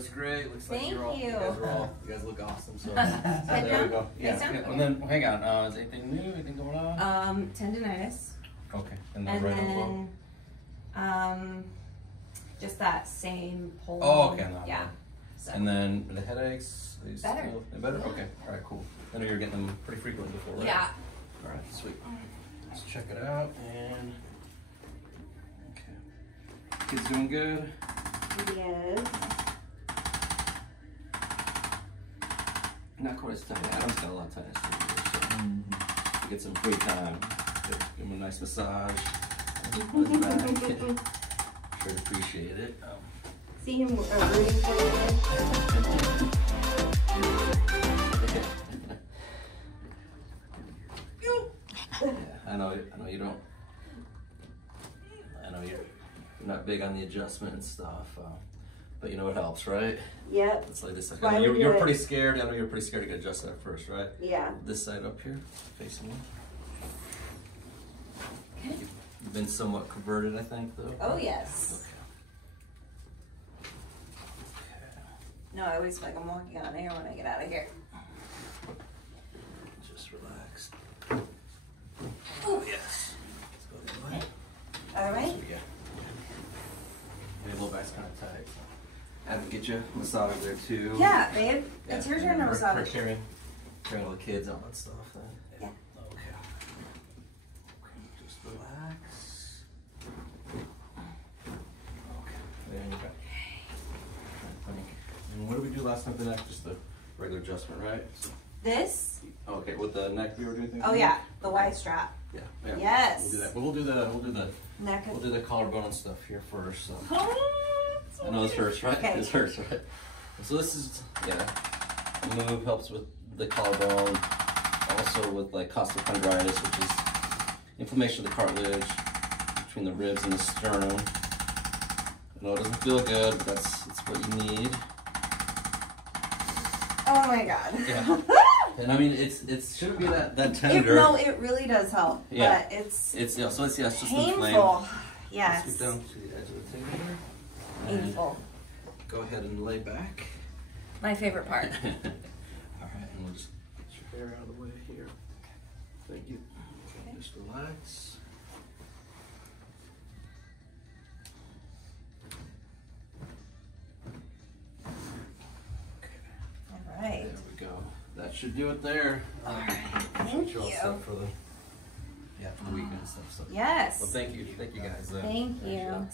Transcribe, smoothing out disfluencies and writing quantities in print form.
looks great. Looks like Thank you're all, you guys look awesome. So, there we go. Yeah. Okay. And then hang on. Is anything new? Anything going on? Tendinitis. Okay. And then just that same pull. Oh, okay. No, yeah. No. So. And then the headaches. Better. Better. Okay. All right. Cool. I know you were getting them pretty frequently before, right? Yeah. All right. Sweet. Let's check it out. And okay. Kid's doing good. He is. Not quite as tight. Adam's got a lot of tightness too. So get some free time. Give him a nice massage. Sure to appreciate it. See him rooting for you. Yeah, I know you don't. I know you're not big on the adjustment and stuff. But you know it helps, right? Yep. It's like this. I know you're pretty scared. I know you're pretty scared to get adjusted at first, right? Yeah. This side up here, facing you. Okay. You've been somewhat converted, I think, though. Oh yes. Okay. No, I always feel like I'm walking on air when I get out of here. Just relax. Oh yes. Let's go the other way. All right. Yeah. Your low back's kind of tight. So. I have to get you a massage there too. Yeah, babe. It's your turn to massage. Carrying all the kids and all that stuff. Then. Yeah. Okay. Just relax. Okay. There you go. And what did we do last time for the neck? Just the regular adjustment, right? So, This? okay, with the neck you were doing. Oh yeah, the Y strap. Yeah. Yeah. Yes. We'll do that. But we'll do the collarbone and stuff here first. So. I know this hurts, right? Okay. This hurts, right? So this is, the move helps with the collarbone, also with like costochondritis, which is inflammation of the cartilage between the ribs and the sternum. I know it doesn't feel good, but that's what you need. Oh my god. Yeah. And I mean, it shouldn't be that tender. No, it really does help. Yeah. But it's it's just painful. inflamed. Yes. Let's get down to the edge of the table here. Painful. Go ahead and lay back. My favorite part. All right, and we'll just get your hair out of the way here. Thank you. Okay. Just relax. Okay. All right. There we go. That should do it there. All right. Thank you. For the weekend stuff. So. Yes. Well, thank you guys. Thank you.